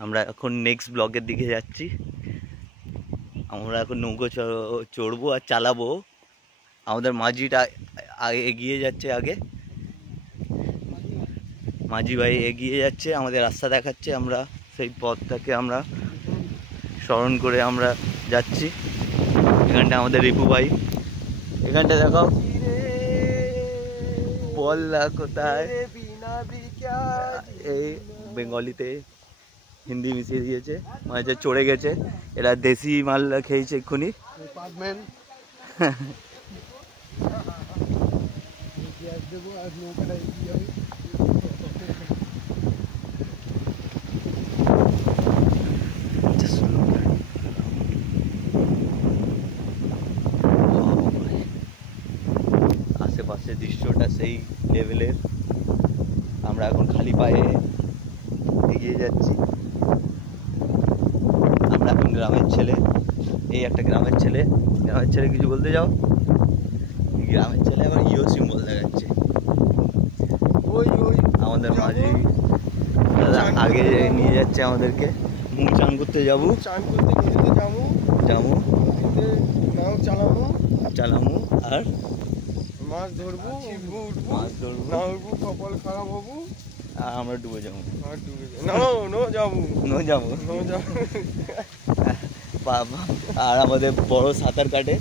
আমরা এখন নেক্সট ব্লকের দিকে যাচ্ছি। আমরা এখন নৌকো চড়বো আর চালাবো। আমাদের মাঝিটা এগিয়ে যাচ্ছে, আগে মাঝি ভাই এগিয়ে যাচ্ছে, আমাদের রাস্তা দেখাচ্ছে। আমরা সেই পথটাকে আমরা স্মরণ করে আমরা যাচ্ছি। এখানটা আমাদের রিপু ভাই, এখানটা দেখাও, বললা কোথায়, এই বেঙ্গলিতে হিন্দি মিশিয়ে দিয়েছে, মানে চড়ে গেছে। এরা দেশি মাল খেয়েছে এক্ষুনি। আশেপাশের দৃশ্যটা সেই লেভেলের। আমরা এখন খালি পায়ে এগিয়ে যাচ্ছি। আমরা এখন গ্রামের ছেলে, এই একটা গ্রামের ছেলে। গ্রামের ছেলে কিছু বলতে যাও? গ্রামের ছেলে আবার ইও সিম্বল দেখাচ্ছে। আমাদের মাঝি দাদা আগে নিয়ে যাচ্ছে আমাদেরকে। মুখ চান করতে যাবো, যাবো চালামু আর মাছ ধরবো, কপাল খারাপ হবো আর আমরা ডুবে যাবো। যাবো আর আমাদের বড় সাঁতার কাটে